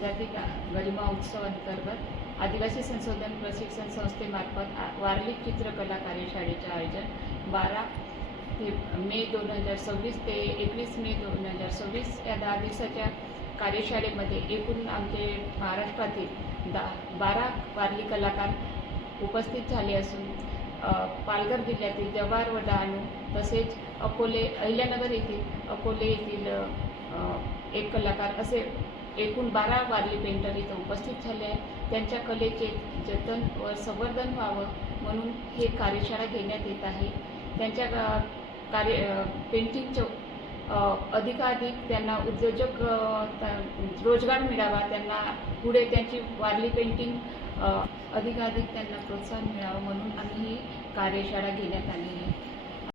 जनजाती गरिमा उत्सव अंतर्गत आदिवासी संशोधन प्रशिक्षण संस्थेमार्फत वारली चित्रकला कार्यशाळेचे आयोजन 12 मे 2026 ते 21 मे 2026 या 10 दिवसाच्या कार्यशाळेमध्ये एकूण आमचे महाराष्ट्रातील 12 वारली कलाकार उपस्थित झाले असून पालघर जिल्ह्यातील जव्हार व डहाणू तसेच अकोले अहिल्यानगर येथील अकोले येथील एक कलाकार असे एकूण 12 वारली पेंटर इथं उपस्थित झाले आहेत। त्यांच्या कलेचे जतन व संवर्धन व्हावं म्हणून हे कार्यशाळा घेण्यात येत आहे। त्यांच्या पेंटिंगचं अधिकाधिक त्यांना उद्योजक रोजगार मिळावा, त्यांना पुढे त्यांची वारली पेंटिंग अधिकाधिक त्यांना प्रोत्साहन मिळावं म्हणून आम्ही ही कार्यशाळा घेण्यात आली आहे।